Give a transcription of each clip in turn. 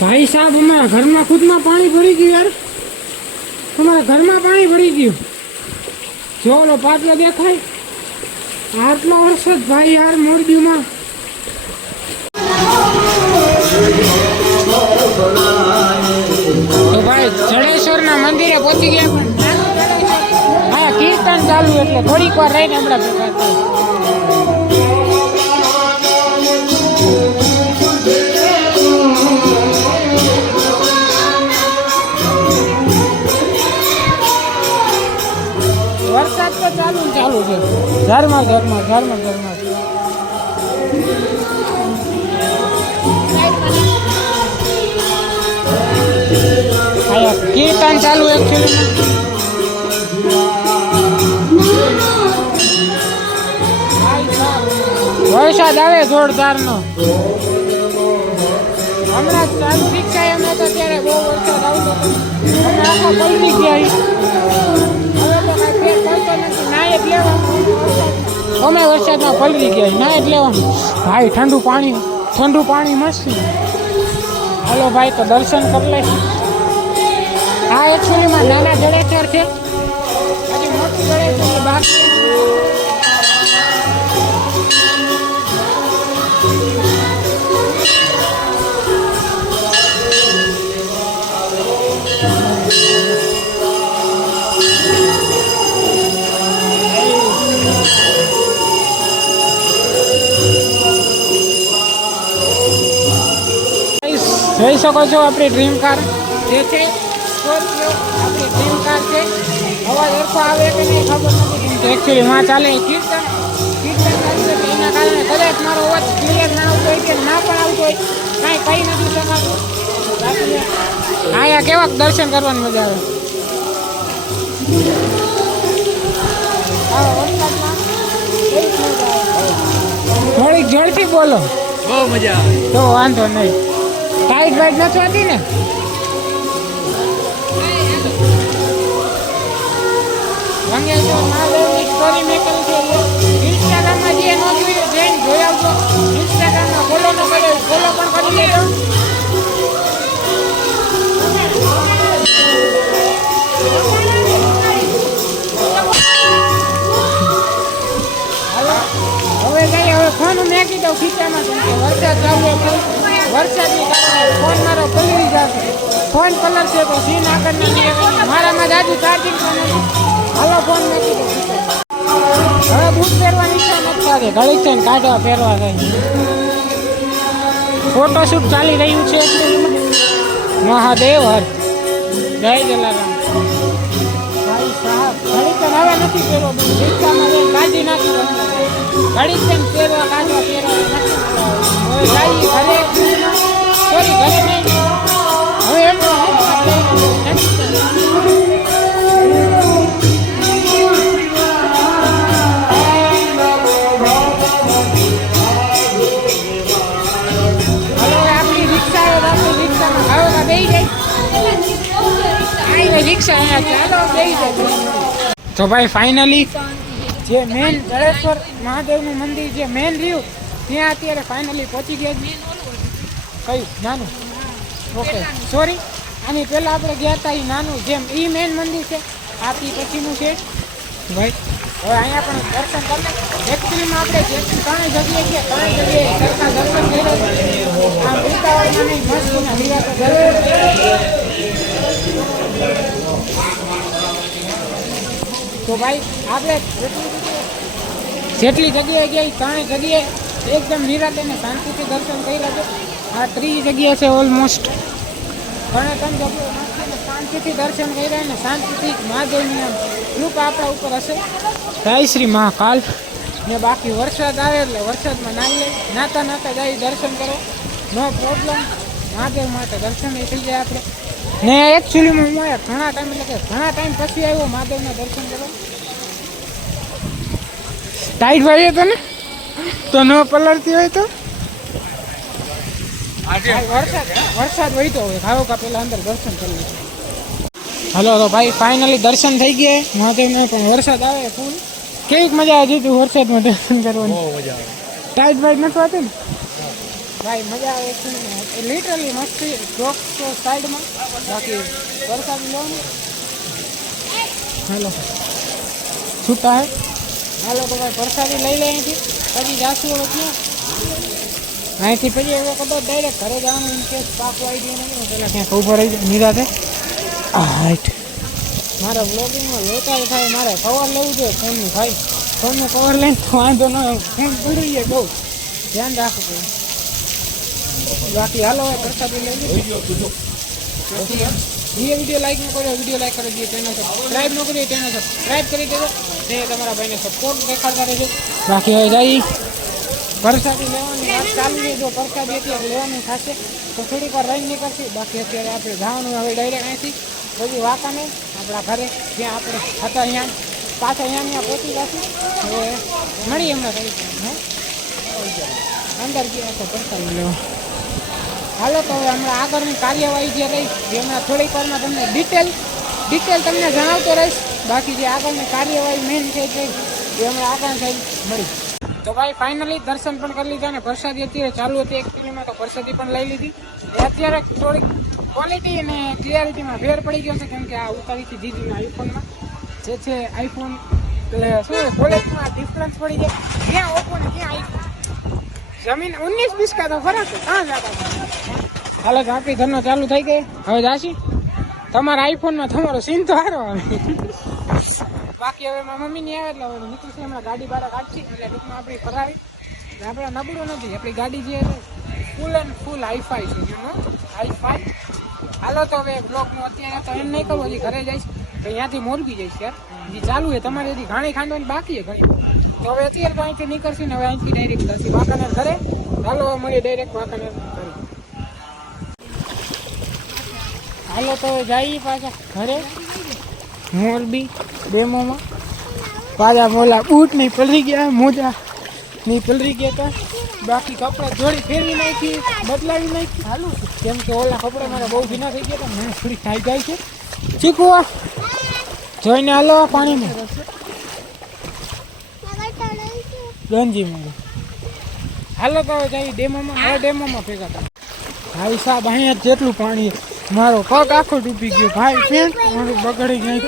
भाई साहब हमारा घर में खुद में पानी भरी गયું यार हमारा घर में पानी भरी गયું जो लो पाटलो देखाय आटलो वरसाद भाई यार मोरबी में तो भाई जड़ेश्वर ना मंदिर पहुंची गया हाँ कीर्तन चालू एटले थोड़ी वार रहीने हमणा भेगा वरसाद तो चालू चालू है झरमर झरमर झरमर झरमर कीर्तन चालू एक्चुअली वरसाद आवे जोरदार नो हमणा चालू रिक्शा एम तो त्यारे बહુ વરસાદ આવતો અમે આખા પલળી ગયા અમે વરસાદમાં પલળી ગયા ના એટલે ભાઈ ઠંડુ પાણી મસ્ત હાલો ભાઈ તો દર્શન કરી લે આ એકચ્યુઅલીમાં નાના જડેશ્વર છે હજી મોટું જડેશ્વર બાકી જોઈ શકો છો આપણી ડ્રીમ કાર જે છે સ્કોર્પિયો આપણી ડ્રીમ કાર છે અવાજ સરખો આવે કે નહીં ખબર નથી કેમ કે એકચ્યુઅલી માં ચાલે કીર્તન ચાલુ છે એના કારણે કદાચ મારો અવાજ ક્લિયર ના આવતો હોય કે ના પણ આવતો હોય કાંઈ કહી નથી શકાતું અહીંયા કેવાક દર્શન કરવાની મજા આવે થોડીક ઝડપી બોલો બહુ મજા આવે તો વાંધો નહીં टाइट वाइट નથી હોતી ને મંગેશો મહાદેવની સ્ટોરી મેકલ છે ઇન્સ્ટાગ્રામમાં જે નો જોયું જઈને જોઈ આવજો ઇન્સ્ટાગ્રામમાં ફોલો ન કર્યો ફોલો પણ કરી લેજો હવે જઈએ હવે ફોન મેકી દઉં ખીચામાં કેમ કે વરસાદ ચાલુ છે વરસાદની કારણે ફોન મારો પલળી જશે ફોન કલર છે તો સીન આગળ મારામાં જાજુ ચાર્જિંગ પણ નથી હાલો ફોન મેકી દો હવે બૂટ પહેરવાની ઈચ્છા નથી થતી ઘડીક છે ને કાઢવા પહેરવા જાય ફોટોશૂટ ચાલી રહ્યું છે મહાદેવ હર જય જલારામ ભાઈ સાહેબ ઘડીક હવે નથી પહેરવો રિક્ષામાં જઈને કાઢી નાખી ઘડીક છે ને પહેરવા કાઢવા પહેરવા નથી જાય ઘરે સોરી ઘરે નહીં હવે એમ આપણી રિક્ષામાં ખાવા દઈ જાય રિક્ષા ચાલો દઈ જાય તો ભાઈ ફાઇનલી જે મેન જડેશ્વર મહાદેવનું મંદિર જે મેન રહ્યું ત્યાં અત્યારે ફાઇનલી પહોંચી ગયા કયું નાનું ઓકે સોરી આની પહેલાં આપણે ગયા હતા એ નાનું જેમ એ મેન મંદિર છે આપી પછીનું છે ભાઈ હવે અહીંયા પણ દર્શન કરી એકચ્યુઅલીમાં આપણે જે ત્રણેય જગ્યાએ છે ત્રણેય જગ્યાએ સરખા દર્શન કર્યા આમ ઉતાવળમાં નહીં મસ્ત હરિયા તો તો ભાઈ આપણે જેટલી જગ્યાએ ગયા ત્રણેય જગ્યાએ એકદમ નિરાતે અને શાંતિથી દર્શન કર્યા છે આ 3 જગ્યા છે ઓલમોસ્ટ ઘણા ત્રણ જગ્યાએ શાંતિથી દર્શન કર્યા અને શાંતિથી મહાદેવની કૃપા આપણા ઉપર હશે જય શ્રી મહાકાલ ને બાકી વરસાદ આવે એટલે વરસાદમાં નાહી લે નાતા જાય દર્શન કરો નો પ્રોબ્લેમ મહાદેવ માટે દર્શન એ થઈ જાય આપણે ને એકચ્યુઅલીમાં હું ઘણા ટાઈમ પછી આવ્યો મહાદેવના દર્શન કરવા ટાઈટ ભાઈ હતો ને તો ન પલળતી હોય તો વરસાદ વહીતો હોય ખાવો કા પેલા અંદર દર્શન કરી હલો તો ભાઈ ફાઇનલી દર્શન થઈ ગયા મહાદેવને પણ વરસાદ આવે ફૂલ કેવી મજા આવી હતી વરસાદમાં દર્શન કરવાની બહુ મજા આવે ટાઈટ બાઈટ નથી હોતી ને ભાઈ મજા આવે છે લિટરલી મસ્તી ચોક તો સાઈડમાં બાકી વરસાદ લેવાનું હાલો છૂટા હે હાલો તો ભાઈ પ્રસાદી લઈ લે અહીંથી પછી જાશું હવે ક્યાં અહીંથી પછી હવે કદાચ ડાયરેક્ટ ઘરે જવાનું ઇન કેસ પાક આવી ગયું નહીં પેલા ક્યાંક ઊભો રહી જાય નિરાતે હાઈટ મારા બ્લોગિંગમાં લોચા થાય મારે કવર લેવું જોઈએ ફોનનું ભાઈ ફોનનું કવર લઈને તો વાંધો ન ફોન પડી જાય બહુ ધ્યાન રાખવું પડે બાકી હાલો પ્રસાદી લઈ ये वीडियो लाइक न करो वीडियो लाइक कर दिए चैनल सब्सक्राइब न करिए चैनल सब्सक्राइब કરી દેજો તે તમારા ભાઈને સપોર્ટ દેખાડતા રહેજો બાકી હવે જઈ પ્રસાદી લેવાની વાત ચાલુ છે જો પ્રસાદી અત્યારે લેવાની થશે તો થોડીક વાર રહીને નીકળશે બાકી અત્યારે આપણે જવાનું હવે ડાયરેક્ટ અહીંથી પછી વાંકાને આપણા ઘરે જ્યાં આપણે હતા અહીંયા પાછા અહીંયા પહોંચી જશું હવે મળીએ હમણાં કરી હે અંદર ગયા તો પ્રસાદી લેવા હાલો તો હવે હમણાં આગળની કાર્યવાહી જે રહી જે હમણાં થોડીક વારમાં તમને ડિટેલ તમને જણાવતો રહીશ બાકી જે આગળની કાર્યવાહી મેઇન છે એ હમણાં આગળ સાઈડ મળી તો ભાઈ ફાઇનલી દર્શન પણ કરી લીધા અને પ્રસાદી અત્યારે ચાલુ હતી એકચ્યુઅલીમાં તો પ્રસાદી પણ લઈ લીધી અત્યારે થોડીક ક્વોલિટી અને ક્લિયરિટીમાં ફેર પડી ગયો છે કેમ કે આ ઉતારી હતી દીદીના આઈફોનમાં જે છે આઈફોન એટલે શું ક્વોલિટીમાં ડિફરન્સ પડી જાય ક્યાં ઓપો ને ક્યાં આઈફોન જમીન 19-20 का तो फर्क है कहाँ जाता हालत आपकी घरનો ચાલુ થઈ ગઈ હવે જાશી તમારા આઈફોનમાં તમારો સીન તો હારો આવે બાકી હવે મારા મમ્મી ની આવે એટલે હવે નીકળશે હમણાં ગાડી બારા કાઢશી એટલે ટૂંકમાં આપણી ફરાવી આપણે નબળું નથી આપણી ગાડી જે ફૂલ એન્ડ ફૂલ હાઈફાઈ છે એનો હાઈફાઈ હાલો તો હવે બ્લોગનું અત્યારે તો એમ નહીં કરું હજી ઘરે જઈશ તો અહીંયાથી મોરબી જઈશ યાર હજી ચાલુ છે તમારે હજી ઘાણી ખાંડવાની બાકી છે ઘણી તો હવે અત્યારે તો અહીંથી નીકળશે ને હવે અહીંથી ડાયરેક્ટ જશે વાંકાનેર ઘરે ચાલો હવે મળીએ ડાયરેક્ટ વાંકાનેર ઘરે હાલો તો જઈએ પાછા ઘરે મોરબી ડેમોમાં પાછા મોલા બૂટ નહીં પલરી ગયા મોજા નહીં પલરી ગયા હતા બાકી કપડાં જોડી ફેરવી નાખી બદલાવી નાખી હાલું કેમ કે ઓલા કપડાં મારા બહુ ભીના થઈ ગયા હતા મને થોડી ખાઈ જાય છે ચીકવા જોઈને હાલો પાણીમાં ગંજી મારે હાલો તો જઈ ડેમોમાં હવે ડેમોમાં ભેગા હતા ભાઈ સાહેબ અહીંયા જેટલું પાણી મારો પગ આખો ડૂબી ગયો ભાઈ પેન્ટ મારું બગડી ગઈ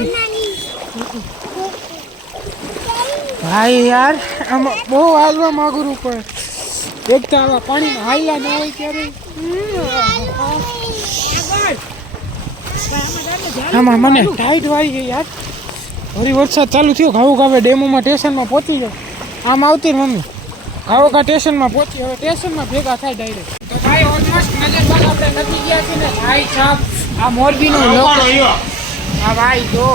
ભાઈ યાર આમાં બહુ હાલવા માગું પડે એક તો આવા પાણીમાં હાલ્યા ના હોય ત્યારે આમાં મને ટાઈટ વાળી ગઈ યાર ફરી વરસાદ ચાલુ થયો ઘાવું ઘાવે ડેમોમાં સ્ટેશનમાં પહોંચી ગયો આમ આવતી મમ્મી ઘાવોકા સ્ટેશનમાં પહોંચી હવે સ્ટેશનમાં ભેગા થાય ડાયરેક્ટ તો ભાઈ ઓલમોસ્ટ નજરબાગ આપણે નથી ગયા છીએ ને ભાઈ સાહેબ આ મોરબીનો લોકો હા ભાઈ જો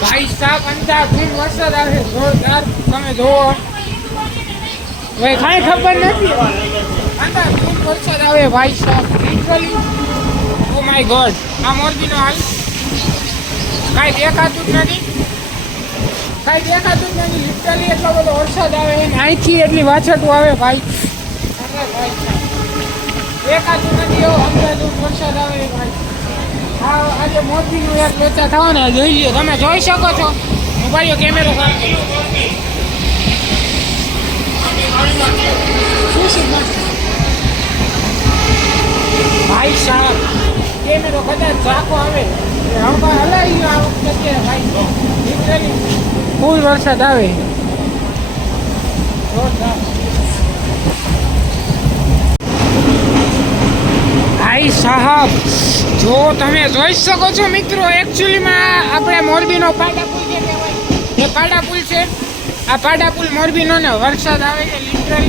ભાઈ સાહેબ અંધાધૂંધ વરસાદ આવે જોરદાર તમે જોવો ભાઈ કાંઈ ખબર નથી અંધાધૂંધ વરસાદ આવે ભાઈ સાહેબ લિટરલી ઓ માય ગોડ આ મોરબીનો હાલ કાંઈ દેખાતું જ નથી લિટરલી એટલો બધો વરસાદ આવે ને અહીંથી એટલી વાછટું આવે ભાઈ દેખાતું નથી એવો અંધાધૂંધ વરસાદ આવે ભાઈ હા આજે મોરબીનું યાર લોચા થવા ને જોઈ લ્યો તમે જોઈ શકો છો મોબાઈલ કેમેરો ભાઈ સાહેબ કેમેરો કદાચ ઝાંખો આવે હલાવી ગયો આ વખતે ભાઈ લિટરલી ફૂલ વરસાદ આવે ભાઈ સાહેબ જો તમે જોઈ શકો છો મિત્રો એકચ્યુઅલીમાં આપણે મોરબીનો પાડા પુલ જે કહેવાય એ પાડા પુલ છે આ પાડા પુલ મોરબીનો ને વરસાદ આવે છે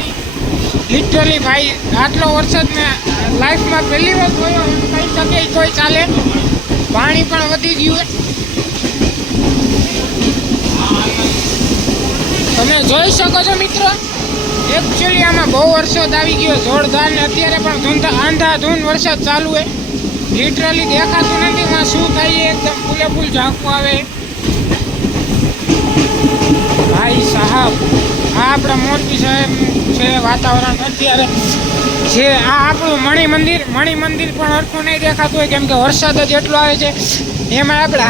લિટરલી ભાઈ આટલો વરસાદ મેં લાઈફમાં પહેલી વાર જોયો એમ કહી શકે તોય ચાલે પાણી પણ વધી ગયું તમે જોઈ શકો છો મિત્રો એકચ્યુઅલી આમાં બહુ વરસાદ આવી ગયો જોરદાર ને અત્યારે પણ આંધાધૂંધ વરસાદ ચાલુ છે લિટરલી દેખાતું નથી માં શું થાય એકદમ ફૂલે ફૂલ ઝાંખું આવે ભાઈ સાહેબ આ આપણા મોરબી સાહેબ છે વાતાવરણ અત્યારે છે આ આપણું મણિ મંદિર પણ હરખું નહીં દેખાતું હોય કેમ કે વરસાદ જ એટલો આવે છે એમાં આપણે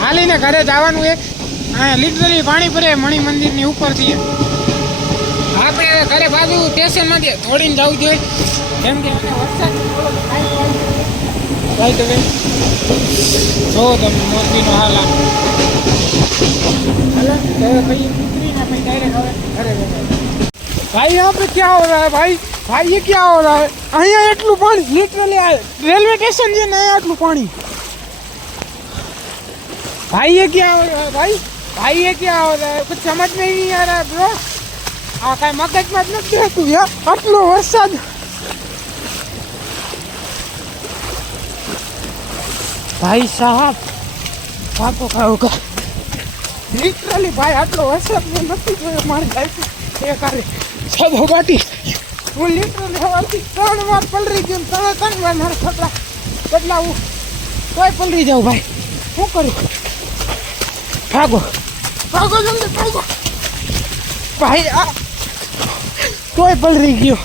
હાલીને ઘરે જવાનું એક હા લિટરલી પાણી ભરે મણિ મંદિરની ઉપરથી આપણે ઘરે બાજુ સ્ટેશનમાંથી થોડીને જવું જોઈએ કેમ કે મને વરસાદ ભાઈ તમે જો તમે મોરબીનો હાલ આમ हेलो तो भाई उतरी ना भाई डायरेक्ट घरे भाई यहाँ पे क्या हो रहा है भाई भाई ये क्या हो रहा है અહીંયા એટલું પાણી લિટરલી આ રેલવે સ્ટેશન છે ને અહીંયા એટલું પાણી भाई ये क्या हो रहा है भाई ये क्या हो रहा है कुछ समझ में ही नहीं आ रहा है ब्रो આ કાંઈ મગજમાં જ નથી રહેતું યાર આટલો વરસાદ भाई साहब પાકો ખાવ કા લિટરલી ભાઈ આટલો વરસાદ મેં નથી જોયો મારી લાઈફ એ કારે સદો બાટી હું લિટરલી સવારથી 3 વાર પલરી ગયો 3 વાર મારા કપડા બદલાવું તોય પલરી જાઉં ભાઈ શું કરું ભાગો ભાગો જલ્દી ભાગો ભાઈ આ તોય પલરી ગયો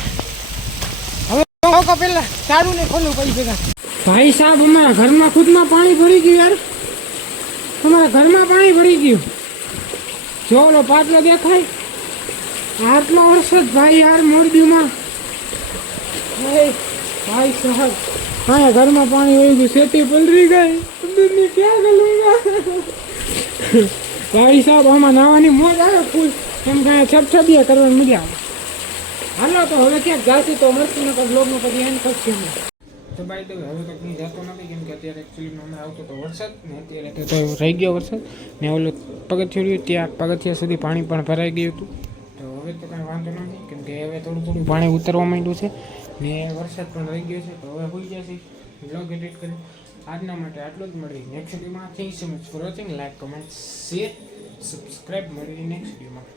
હવે પેલા સારું ને ખોલું પડી ભેગા ભાઈ સાહેબ અમારા ઘરમાં ખુદમાં પાણી ભરી ગયું યાર અમારા ઘરમાં પાણી ભરી ગયું જો ઓલો પાટલો દેખાય આટલો વરસાદ ભાઈ યાર મોરબીમાં ભાઈ સાહેબ અહીંયા ઘરમાં પાણી હોય ગયું સેટી પલરી ગઈ ક્યાં ગલુંગા ભાઈ સાહેબ આમાં નાવાની મોજ આવે ફૂલ એમ કાંઈ છપછપિયા કરવાની મજા આવે હાલો તો હવે ક્યાંક જાશું તો મળશું ને બ્લોગનું પછી એન્ડ કરશું અમે તો ભાઈ તો હવે તો કંઈ જતો નથી કેમ કે અત્યારે એકચ્યુઅલીમાં અમે આવતો તો વરસાદ ને અત્યારે તો રહી ગયો વરસાદ ને ઓલું પગથિયું ત્યાં પગથિયા સુધી પાણી પણ ભરાઈ ગયું હતું તો હવે તો કાંઈ વાંધો નથી કેમ કે હવે થોડું પાણી ઉતરવા માંડ્યું છે ને વરસાદ પણ રહી ગયો છે તો હવે હોઈ જશે બ્લોગ એડિટ કરી આજના માટે આટલું જ મળી નેક્સ્ટ વિડીયોમાં thank you so much for watching like comment share subscribe મળી નેક્સ્ટ વિડીયોમાં